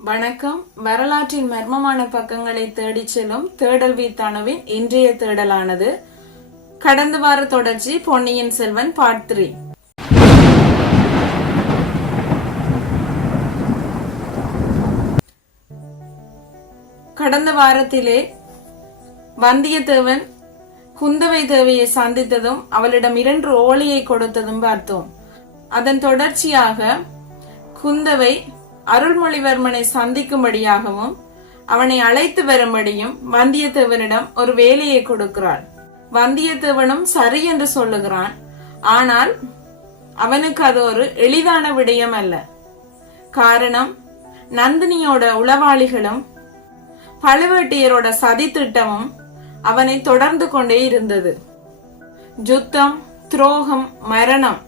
வணக்கம். வரலாற்றின் மர்மமான பக்கங்களை தேடிச் செல்லும் தேடல் வீத்தானுவின் இன்றைய தேடலானது கடந்த வார தொடர்ச்சி பொன்னியின் செல்வன் பார்ட் 3. கடந்த வாரத்திலே வந்தியத்தேவன் குந்தவை தேவியை சந்தித்ததும் அவளிடம் 2 ஓலையை கொடுத்ததும் பார்த்தோம். அதன் தொடர்ச்சியாக குந்தவை அருள்மொழிவர்மனை சந்திக்கும்படியாகவும் அவனை அழைத்து வரும்படியும் வந்தியத்தேவனிடம் ஒரு வேலையை கொடுக்கிறாள். வந்தியத்தேவனும் சரி என்று சொல்லுகிறான். ஆனால் அவனுக்கு அது ஒரு எளிதான விடயம் அல்ல. காரணம், நந்தினியோட உளவாளிகளும் பழுவேட்டையரோட சதி திட்டமும் அவனை தொடர்ந்து கொண்டே இருந்தது. யுத்தம், துரோகம், மரணம்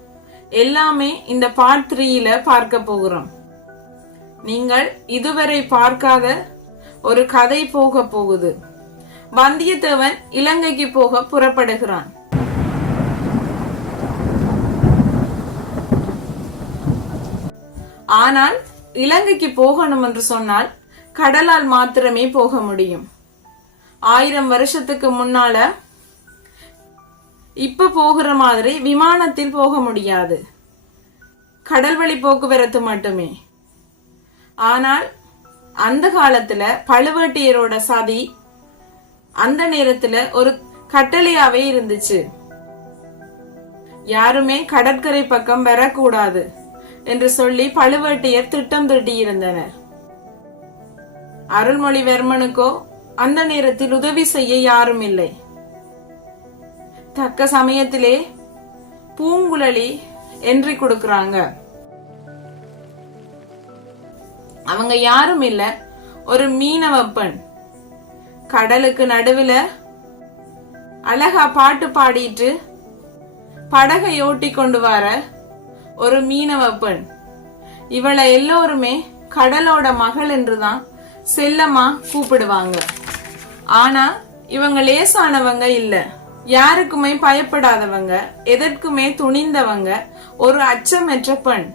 எல்லாமே இந்த பார்ட் 3ல பார்க்க போகிறோம். நீங்கள் இதுவரை பார்க்காத ஒரு கதை போக போகுது. வந்தியத்தேவன் இலங்கைக்கு போக புறப்படுகிறான். ஆனால் இலங்கைக்கு போகணும் என்று சொன்னால் கடலால் மாத்திரமே போக முடியும். 1000 வருஷத்துக்கு முன்னால இப்ப போகிற மாதிரி விமானத்தில் போக முடியாது. கடல் வழி போக்குவரத்து மட்டுமே. ஆனால் அந்த காலத்துல பழுவேட்டையரோட சதி அந்த நேரத்துல ஒரு கட்டளையாவே இருந்துச்சு. யாருமே கடற்கரை பக்கம் வரக்கூடாது என்று சொல்லி பழுவேட்டையர் திட்டம் தீட்டி இருந்தனர். அருள்மொழிவர்மனுக்கோ அந்த நேரத்தில் உதவி செய்ய யாரும் இல்லை. தக்க சமயத்திலே பூங்குழலி என்ட்ரி கொடுக்கறாங்க. அவங்க யாரும் இல்ல, ஒரு மீனவ பெண். கடலுக்கு நடுவுல அழகா பாட்டு பாடிட்டு படகை ஓட்டி கொண்டு வர ஒரு மீனவ பெண். இவளை எல்லோருமே கடலோட மகள் என்றுதான் செல்லமா கூப்பிடுவாங்க. ஆனா இவங்க லேசானவங்க இல்ல, யாருக்குமே பயப்படாதவங்க, எதற்குமே துணிந்தவங்க, ஒரு அச்சமற்ற பெண்.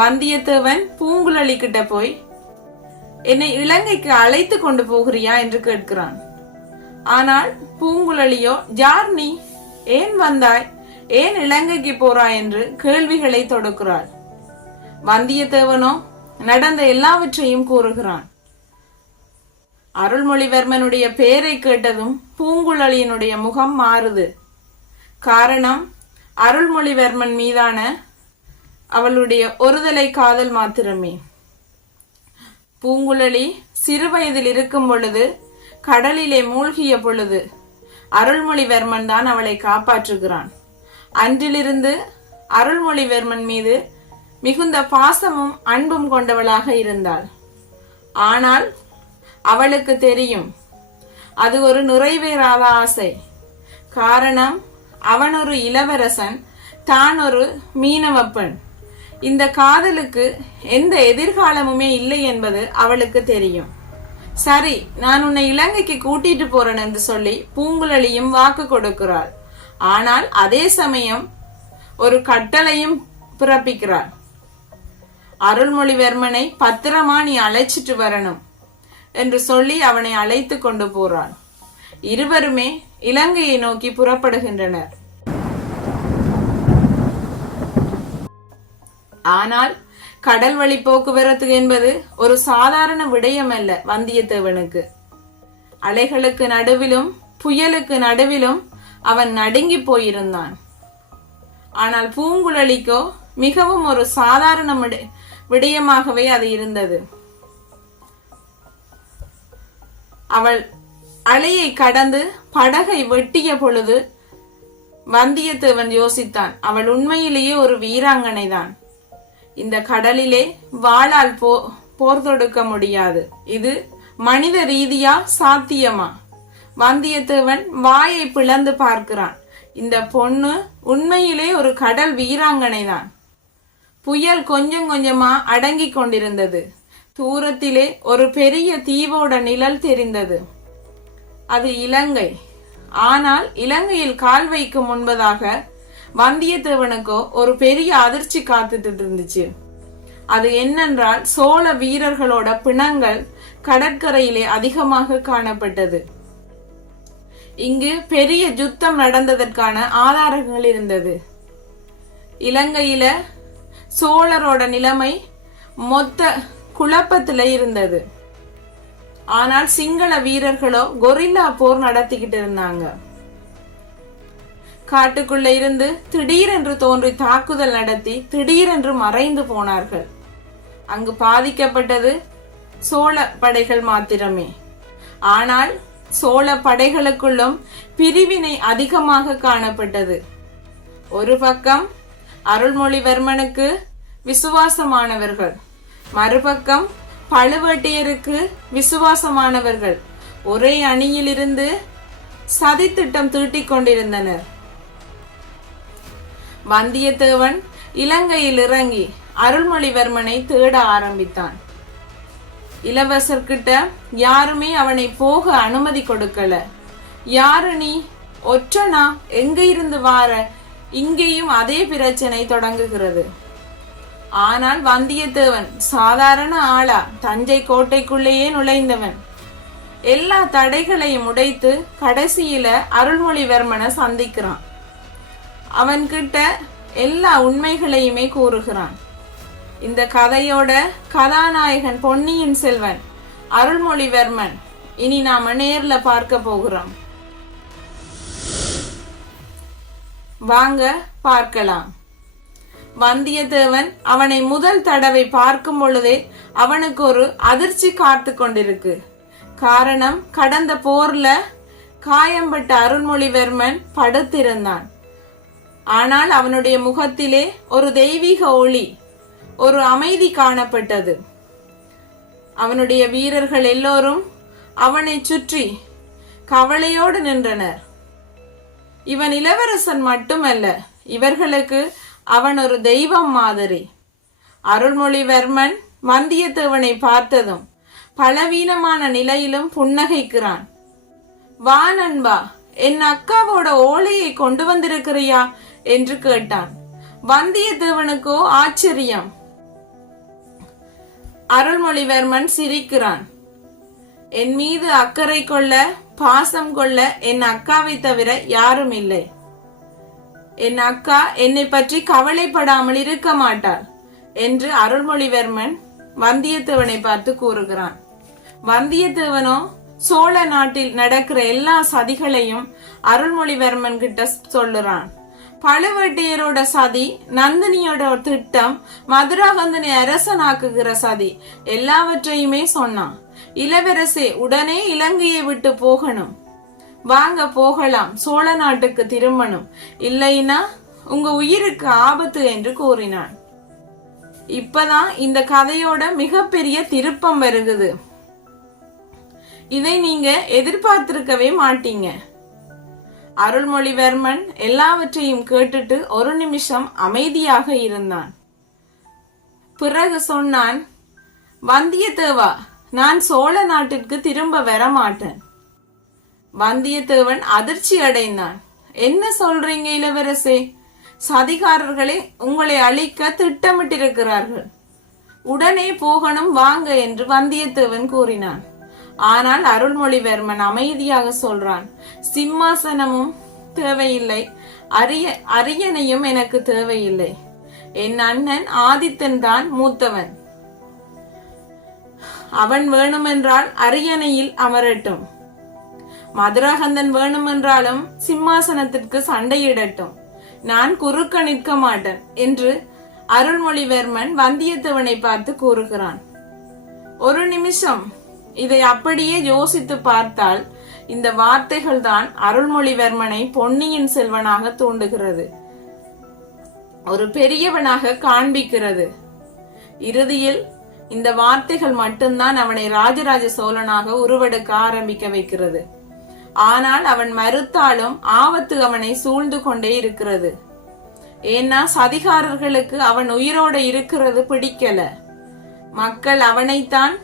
வந்தியத்தேவன் பூங்குழலி கிட்ட போய், என்னை இலங்கைக்கு அழைத்து கொண்டு போகிறியா என்று கேட்கிறான். ஆனால் பூங்குழலியோ, யார் நீ, ஏன் வந்தாய், ஏன் இலங்கைக்கு போறாய் என்று கேள்விகளை தொடுக்கிறாள். வந்தியத்தேவனோ நடந்த எல்லாவற்றையும் கூறுகிறான். அருள்மொழிவர்மனுடைய பெயரை கேட்டதும் பூங்குழலியினுடைய முகம் மாறுது. காரணம், அருள்மொழிவர்மன் மீதான அவளுடைய ஒருதலை காதல் மாத்திரமே. பூங்குழலி சிறு வயதில் இருக்கும் பொழுது கடலிலே மூழ்கிய பொழுது அருள்மொழிவர்மன் தான் அவளை காப்பாற்றுகிறான். அன்றிலிருந்து அருள்மொழிவர்மன் மீது மிகுந்த பாசமும் அன்பும் கொண்டவளாக இருந்தாள். ஆனால் அவளுக்கு தெரியும், அது ஒரு நிறைவேறாத ஆசை. காரணம், அவன் ஒரு இளவரசன், தான் ஒரு மீனவ பெண். இந்த காதலுக்கு எந்த எதிர்காலமுமே இல்லை என்பது அவளுக்கு தெரியும். சரி, நான் உன்னை இலங்கைக்கு கூட்டிட்டு போறேன் என்று சொல்லி பூங்குழலியும் வாக்கு கொடுக்கிறாள். ஆனால் அதே சமயம் ஒரு கட்டளையும் பிறப்பிக்கிறாள். அருள்மொழிவர்மனை பத்திரமா நீ அழைச்சிட்டு வரணும் என்று சொல்லி அவனை அழைத்து கொண்டு போறாள். இருவருமே இலங்கையை நோக்கி புறப்படுகின்றனர். ஆனால் கடல் வழி போக்குவரத்து என்பது ஒரு சாதாரண விடயம் அல்ல. வந்தியத்தேவனுக்கு அலைகளுக்கு நடுவிலும் புயலுக்கு நடுவிலும் அவன் நடுங்கி போயிருந்தான். ஆனால் பூங்குழலிக்கோ மிகவும் ஒரு சாதாரண விடயமாகவே அது இருந்தது. அவள் அலையை கடந்து படகை வெட்டிய பொழுது வந்தியத்தேவன் யோசித்தான், அவள் உண்மையிலேயே ஒரு வீராங்கனை தான். இந்த கடலிலே வாளால் போர் தொடுக்க முடியாது. இது மனித ரீதியா சாத்தியமா? வந்தியத்தேவன் வாயை பிளந்து பார்க்கிறான். இந்த பொண்ணு உண்மையிலே ஒரு கடல் வீராங்கனை தான். புயல் கொஞ்சம் கொஞ்சமா அடங்கி கொண்டிருந்தது. தூரத்திலே ஒரு பெரிய தீவோட நிழல் தெரிந்தது. அது இலங்கை. ஆனால் இலங்கையில் கால் வைக்கும் முன்பதாக வந்தியத்தேவனுக்கோ ஒரு பெரிய அதிர்ச்சி காத்துட்டு இருந்துச்சு. அது என்னென்றால் சோழ வீரர்களோட பிணங்கள் கடற்கரையிலே அதிகமாக காணப்பட்டது. இங்கு பெரிய யுத்தம் நடந்ததற்கான ஆதாரங்கள் இருந்தது. இலங்கையில சோழரோட நிலைமை மொத்த குழப்பத்துல இருந்தது. ஆனால் சிங்கள வீரர்களோ கொரில்லா போர் நடத்திக்கிட்டு இருந்தாங்க. காட்டுக்குள்ள இருந்து திடீரென்று தோன்றி தாக்குதல் நடத்தி திடீரென்று மறைந்து போனார்கள். அங்கு பாதிக்கப்பட்டது சோழ படைகள் மாத்திரமே. ஆனால் சோழ படைகளுக்குள்ளும் பிரிவினை அதிகமாக காணப்பட்டது. ஒரு பக்கம் அருள்மொழிவர்மனுக்கு விசுவாசமானவர்கள், மறுபக்கம் பழுவேட்டையருக்கு விசுவாசமானவர்கள் ஒரே அணியில் இருந்து சதித்திட்டம் தீட்டிக் கொண்டிருந்தனர். வந்தியத்தேவன் இலங்கையில் இறங்கி அருள்மொழிவர்மனை தேட ஆரம்பித்தான். இளவரசர்கிட்ட யாருமே அவனை போக அனுமதி கொடுக்கல. யாரு நீ? ஒற்றனா? எங்க இருந்து வார? இங்கேயும் அதே பிரச்சனை தொடங்குகிறது. ஆனால் வந்தியத்தேவன் சாதாரண ஆளா? தஞ்சை கோட்டைக்குள்ளேயே நுழைந்தவன். எல்லா தடைகளையும் உடைத்து கடைசியில அருள்மொழிவர்மனை சந்திக்கிறான். அவன்கிட்ட எல்லா உண்மைகளையுமே கூறுகிறான். இந்த கதையோட கதாநாயகன் பொன்னியின் செல்வன் அருள்மொழிவர்மன் இனி நாம நேர்ல பார்க்க போகிறோம். வாங்க பார்க்கலாம். வந்தியத்தேவன் அவனை முதல் தடவை பார்க்கும் பொழுதே அவனுக்கு ஒரு அதிர்ச்சி காத்து கொண்டிருக்கு. காரணம், கடந்த போர்ல காயம்பட்ட அருள்மொழிவர்மன் படுத்திருந்தான். ஆனால் அவனுடைய முகத்திலே ஒரு தெய்வீக ஒளி, ஒரு அமைதி காணப்பட்டது. அவனுடைய வீரர்கள் எல்லோரும் அவனை சுற்றி கவலையோடு நின்றனர். இவன் இளவரசன் மட்டுமல்ல, இவர்களுக்கு அவன் ஒரு தெய்வம் மாதிரி. அருள்மொழிவர்மன் வந்தியத்தேவனை பார்த்ததும் பலவீனமான நிலையிலும் புன்னகைக்கிறான். வா நண்பா, என் அக்காவோட ஓலையை கொண்டு வந்திருக்கிறியா என்று கேட்டான். வந்தியத்தேவனுக்கோ ஆச்சரியம். அருள்மொழிவர்மன் சிரிக்கிறான். என் மீது அக்கறை கொள்ள, பாசம் கொள்ள என் அக்காவை தவிர யாரும் இல்லை. என் அக்கா என்னை பற்றி கவலைப்படாமல் இருக்க மாட்டாள் என்று அருள்மொழிவர்மன் வந்தியத்தேவனை பார்த்து கூறுகிறான். வந்தியத்தேவனோ சோழ நாட்டில் நடக்கிற எல்லா சதிகளையும் அருள்மொழிவர்மன் கிட்ட சொல்லுறான். பழுவேட்டையரோட சதி, நந்தினியோட திட்டம், மதுராகந்தனை அரசனாக்குகிற சதி எல்லாவற்றையுமே சொன்னான். இளவரசே, உடனே இலங்கையை விட்டு போகணும். வாங்க போகலாம், சோழ நாட்டுக்கு திரும்பணும். இல்லைன்னா உங்க உயிருக்கு ஆபத்து என்று கூறினான். இப்பதான் இந்த கதையோட மிகப்பெரிய திருப்பம் வருகுது. இதை நீங்க எதிர்பார்த்திருக்கவே மாட்டீங்க. அருள்மொழிவர்மன் எல்லாவற்றையும் கேட்டுட்டு ஒரு நிமிஷம் அமைதியாக இருந்தான். பிறகு சொன்னான், வந்தியத்தேவா, நான் சோழ நாட்டிற்கு திரும்ப வர மாட்டேன். வந்தியத்தேவன் அதிர்ச்சி அடைந்தான். என்ன சொல்றீங்க இளவரசே? சதிகாரர்களை உங்களை அழிக்க திட்டமிட்டிருக்கிறார்கள். உடனே போகணும், வாங்க என்று வந்தியத்தேவன் கூறினான். ஆனால் அருள்மொழிவர்மன் அமைதியாக சொல்றான், சிம்மாசனமும் தேவையில்லை, அரியணையும் எனக்கு தேவையில்லை. என் அண்ணன் ஆதித்தன் தான் மூத்தவன். அவன் வேணுமென்றால் அரியணையில் அமரட்டும். மதுராகந்தன் வேணுமென்றாலும் சிம்மாசனத்திற்கு சண்டையிடட்டும். நான் குறுக்க நிற்க மாட்டேன் என்று அருள்மொழிவர்மன் வந்தியத்தேவனை பார்த்து கூறுகிறான். ஒரு நிமிஷம் இதை அப்படியே யோசித்து பார்த்தால் இந்த வார்த்தைகள் தான் அருள்மொழிவர்மனை பொன்னியின் செல்வனாக தூண்டுகிறது, ஒரு பெரியவனாக காண்பிக்கிறது. இறுதியில் இந்த வார்த்தைகள் மட்டும்தான் அவனை ராஜராஜ சோழனாக உருவெடுக்க ஆரம்பிக்க வைக்கிறது. ஆனால் அவன் மறுத்தாலும் ஆபத்து அவனை சூழ்ந்து கொண்டே இருக்கிறது. ஏன்னா சதிகாரர்களுக்கு அவன் உயிரோட இருக்கிறது பிடிக்கல. மக்கள் அவனைத்தான்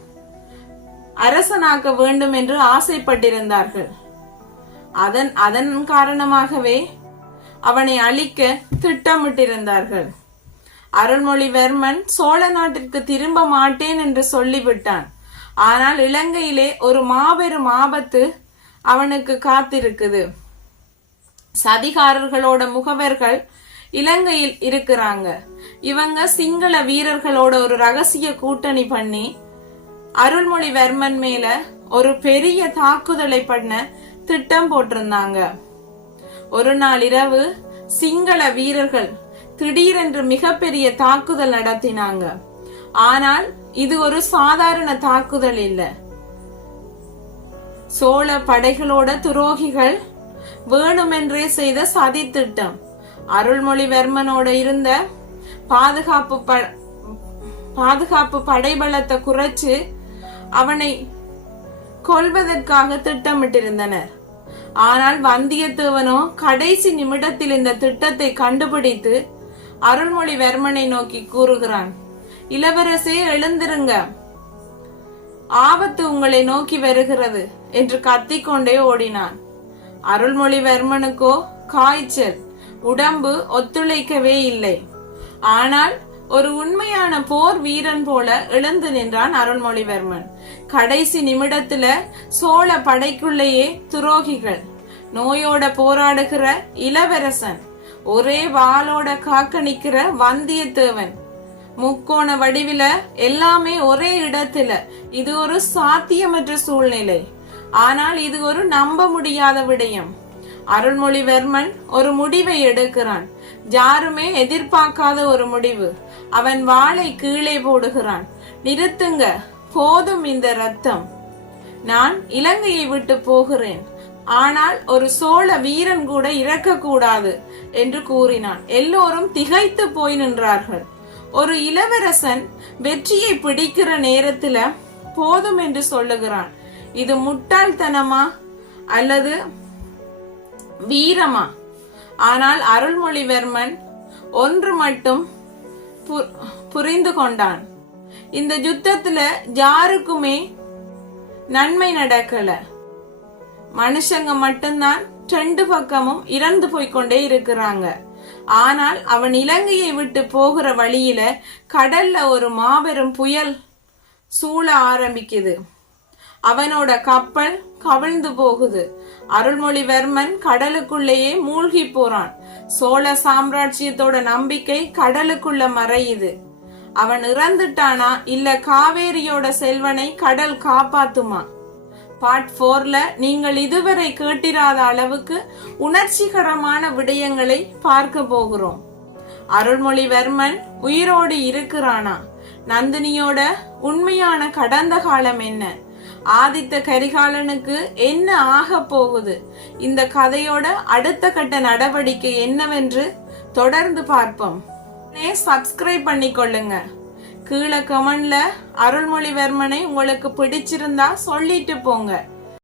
அரசனாக்க வேண்டும் என்று ஆசைப்பட்டிருந்தார்கள். அதன் காரணமாகவே அவனை அழிக்க திட்டமிட்டிருந்தார்கள். அருள்மொழிவர்மன் சோழ நாட்டிற்கு திரும்ப மாட்டேன் என்று சொல்லிவிட்டான். ஆனால் இலங்கையிலே ஒரு மாபெரும் ஆபத்து அவனுக்கு காத்திருக்குது. சதிகாரர்களோட முகவர்கள் இலங்கையில் இருக்கிறாங்க. இவங்க சிங்கள வீரர்களோட ஒரு ரகசிய கூட்டணி பண்ணி அருள்மொழிவர்மன் மேல ஒரு பெரிய தாக்குதலை பண்ண திட்டம் போட்டிருந்தாங்க. ஒரு நாள் இரவு சிங்கள வீரர்கள் திடீரென்று மிகப்பெரிய தாக்குதல் நடத்தினாங்க. ஆனால் இது ஒரு சாதாரண தாக்குதல் இல்ல. சோழ படைகளோட துரோகிகள் வேணுமென்றே செய்த சதி திட்டம். அருள்மொழிவர்மனோட இருந்த பாதுகாப்பு படைபலத்தை குறைச்சு அவனை கொல்வதற்காக திட்டமிட்டிருந்தனர். ஆனால் வந்தியத்தேவனோ கடைசி நிமிடத்தில் இந்த திட்டத்தை கண்டுபிடித்து அருள்மொழிவர்மனை நோக்கி கூறுகிறான், இளவரசே எழுந்திருங்க, ஆபத்து உங்களை நோக்கி வருகிறது என்று கத்திக்கொண்டே ஓடினான். அருள்மொழிவர்மனுக்கோ காய்ச்சல், உடம்பு ஒத்துழைக்கவே இல்லை. ஆனால் ஒரு உண்மையான போர் வீரன் போல எழுந்து நின்றான் அருள்மொழிவர்மன். கடைசி நிமிடத்துல சோழ படைக்குள்ளேயே துரோகிகள், நோயோட போராடுகிற இளவரசன், ஒரே வாளோட காக்க நிக்கிற வந்தியத்தேவன், முக்கோண வடிவில எல்லாமே ஒரே இடத்துல. இது ஒரு சாத்தியமற்ற சூழ்நிலை. ஆனால் இது ஒரு நம்ப முடியாத விடயம். அருள்மொழிவர்மன் ஒரு முடிவை எடுக்கிறான். யாருமே எதிர்பார்க்காத ஒரு முடிவு. அவன் வாளை கீழே போடுகிறான். நிறுத்துங்க, போதும் இந்த ரத்தம். நான் இலங்கையை விட்டு போகிறேன். ஆனால் ஒரு சோழ வீரன் கூட இறக்க கூடாது என்று கூறினான். எல்லோரும் திகைத்து போய் நின்றார்கள். ஒரு இளவரசன் வெற்றியை பிடிக்கிற நேரத்துல போதும் என்று சொல்லுகிறான். இது முட்டாள்தனமா அல்லது வீரமா? ஆனால் அருள்மொழிவர்மன் ஒன்று மட்டும் புரிந்து கொண்டான். இந்த யுத்தத்துல யாருக்குமே நன்மை நடக்கல. மனுஷங்க மட்டும்தான் ரெண்டு பக்கமும் இறந்து போய்கொண்டே இருக்கிறாங்க. ஆனால் அவன் இலங்கையை விட்டு போகிற வழியில கடல்ல ஒரு மாபெரும் புயல் சூழ ஆரம்பிக்குது. அவனோட கப்பல் கவிழ்ந்து போகுது. அருள்மொழிவர்மன் கடலுக்குள்ளேயே மூழ்கி போறான். சோழ சாம்ராஜ்யத்தோட நம்பிக்கை கடலுக்குள்ள மறையுது. அவன் இறந்துட்டானா இல்ல காவேரியோட செல்வனை கடல் காப்பாத்துமா? பார்ட் 4ல நீங்கள் இதுவரை கேட்டிராத அளவுக்கு உணர்ச்சிகரமான விடயங்களை பார்க்க போகிறோம். அருள்மொழிவர்மன் உயிரோடு இருக்கிறானா? நந்தினியோட உண்மையான கடந்த காலம் என்ன? ஆதித்த கரிகாலனுக்கு என்ன ஆக போகுது? இந்த கதையோட அடுத்த கட்ட நடவடிக்கை என்னவென்று தொடர்ந்து பார்ப்போம். சப்ஸ்கிரைப் பண்ணிக்கொள்ளுங்க. கீழே கமெண்ட்ல அருள்மொழிவர்மனை உங்களுக்கு பிடிச்சிருந்தா சொல்லிட்டு போங்க.